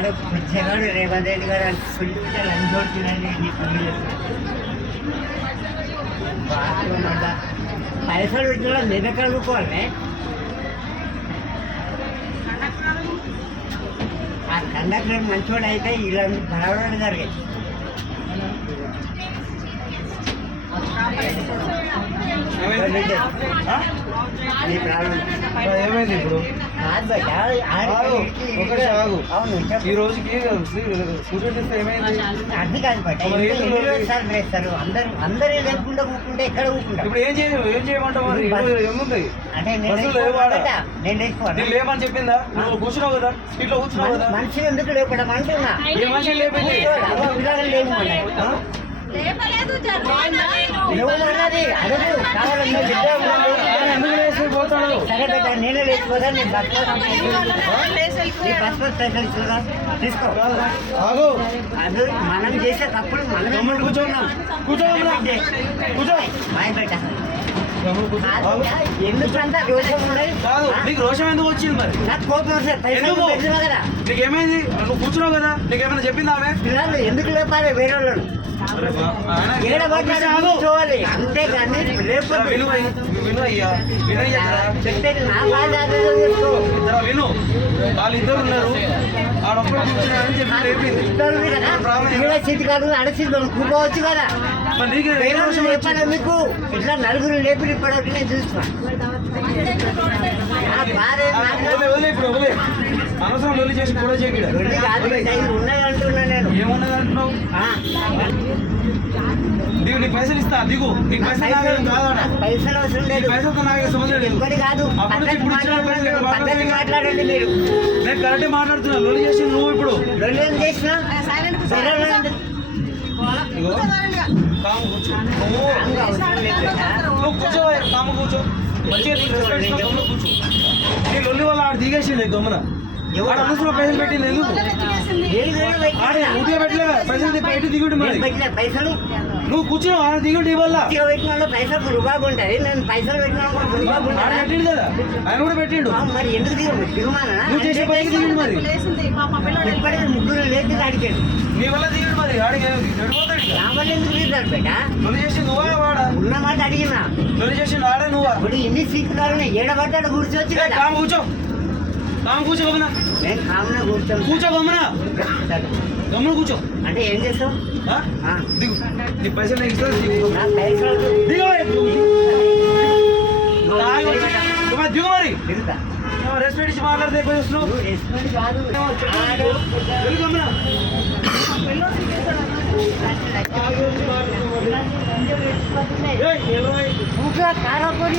ఆడు పిచ్చగాడు రేవంత్ రెడ్డి గారు పిలిపించాలి అనుకుంటున్నాను పైసలు పెట్టిన నిన్న కలుపుకోవాలి ఆ కండక్టర్ మంచోడు అయితే ఇలా బరాబర్ జరిగాయి ఏమైంది ఇప్పుడు అవును ఈ రోజుకి సూర్యుడు ఏమైంది అది కాదు బట్ సార్లు వేస్తారు అందరూ లేకుండా కూకుంటే ఎక్కడ కూకుంటా ఇప్పుడు ఏం చేయమంటావు ఏముంది అంటే నేను లేమని చెప్పిందా నువ్వు కూర్చున్నావు కదా సీట్లో కూర్చున్నావు కదా మనిషిని ఎందుకు లేపడం అంటున్నా ఏ మనిషి లేపింది లేవు నువ్వున్నది అడుగు కావాలన్నా ఎందుకు లేచి పోతాడు సరే బెట్ట నేనే లేచిపోదా నేను బస్ స్పెషల్ చూడా తీసుకో అది మనం చేసే తప్పుడు మనం కూర్చోన్నాం కూర్చో బాయ్ బెట్ట ఎందుకంతా రోషం ఉన్నాయి నీకు రోషం ఎందుకు వచ్చింది మరి నాకు కోపం వస్తుంది కదా నీకు ఏమైంది నువ్వు కూర్చున్నావు కదా నీకు ఏమైనా చెప్పిందా ఆమె పిల్లలు ఎందుకు లేపాలి వేరే వాళ్ళు చూడాలి అంతేగాని చెప్పేది నా బాధ విను వాళ్ళిద్దరు ఉన్నారు సీట్ కాదు అడసీట్ కూర్చోవచ్చు కదా లేపాలి మీకు ఇట్లా నలుగురు లేపి ఇప్పటివరకు నేను చూస్తున్నాను అనవసరం లొల్లి చేసి కూడా ఉన్నది అంటున్నా నేను ఏమన్నది అంటున్నావు దిగు నీకు పైసలు ఇస్తా దిగు నీకు పైసలు పైసలు అవసరం లేదు పైసలతో నాకు సంబంధం లేదు ఇప్పటి కాదు మాట్లాడండి మీరు నేను కరెక్టే మాట్లాడుతున్నా లొల్లి చేసి నువ్వు ఇప్పుడు లొల్లి ఏం చేసినా కాము కూర్చో నువ్వు కూర్చో కాము కూర్చో మంచిగా కూర్చో నీ లొల్లి వల్ల ఆడ దిగేసింది గమన ఆడ అనవసరం పైసలు పెట్టింది ఎందుకు ఉదయం పెట్టలే పైసలు పెట్టి దిగుడు మరి పైసలు నువ్వు కూర్చున్నావు ఆడ దిగుడు వల్ల పెట్టిన పైసలు రూపాయి ఉంటుంది నేను పైసలు పెట్టిన ఆడ పెట్టిండు కదా ఆయన కూడా పెట్టిండు మరి ఎందుకు దిగు తిరుమానా నువ్వు చేసే పైకి దిగుడు మరి ఇప్పటికీ ముగ్గురు లేచి అడిగాడు నీ వల్ల దిగుడు మరి ఆడికి నా వల్ల ఎందుకు దిగుతాడు బేట లొల్లి చేసి నువ్వా వాడా ఉన్న మాట అడిగినా లొల్లి చేసి ఆడే నువ్వా ఇప్పుడు ఇన్ని సీట్లు ఏడబడ్డాడు కూర్చోవచ్చు కదా కాము కూర్చో కాము కూర్చో గమన నేను కామన్నా కూర్చోను కూర్చో గమన గమన కూర్చో అంటే ఏం చేస్తావు దిగు నీ పైసలు ఇస్తా నా పైసలు దిగు దిగు మరి దిగుతా రెస్పెక్ట్ ఇచ్చి మాట్లాడితే ఎక్కువ చేస్తున్నావు గమన కారపొడి